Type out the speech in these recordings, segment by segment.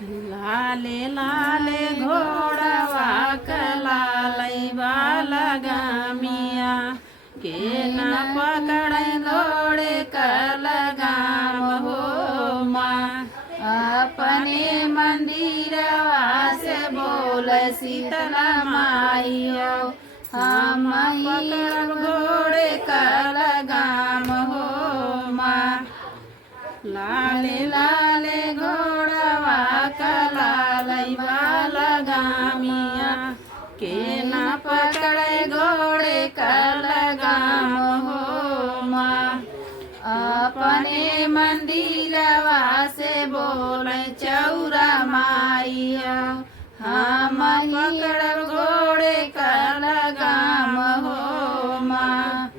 लाले लाले घोड़वा कलालै वाला गामिया के न पकड़ै घोड़े का लगाम हो माँ। अपने मंदिरवा से बोल शीतला माइयो हम पकड़ब घोड़े का लगाम हो माँ। लाले लाले घोड़वा कलालै वाला गामिया के न पकड़े घोड़े का लगाम हो माँ। अपने मंदिरवा से बोले चौरा माइया हम पकड़ब घोड़े का लगाम हो माँ।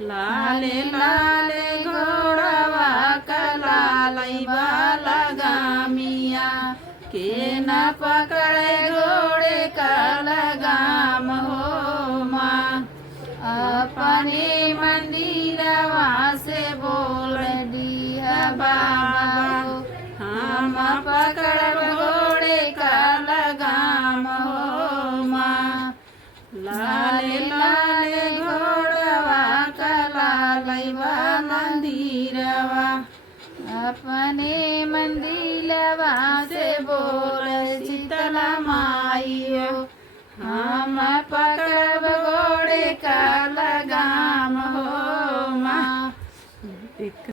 लाले लाले घोड़वा कलालै वाला गामिया के न पकड़े घोड़े का लगाम हो माँ। अपने मंदिरवा से बोल दिया बाबा हम पकड़ब घोड़े का लगाम हो माँ। लाले लाले घोड़वा कलालै वाला मंदिरवा अपने मंदिरवा से बोल शीतला माइयो हम पकड़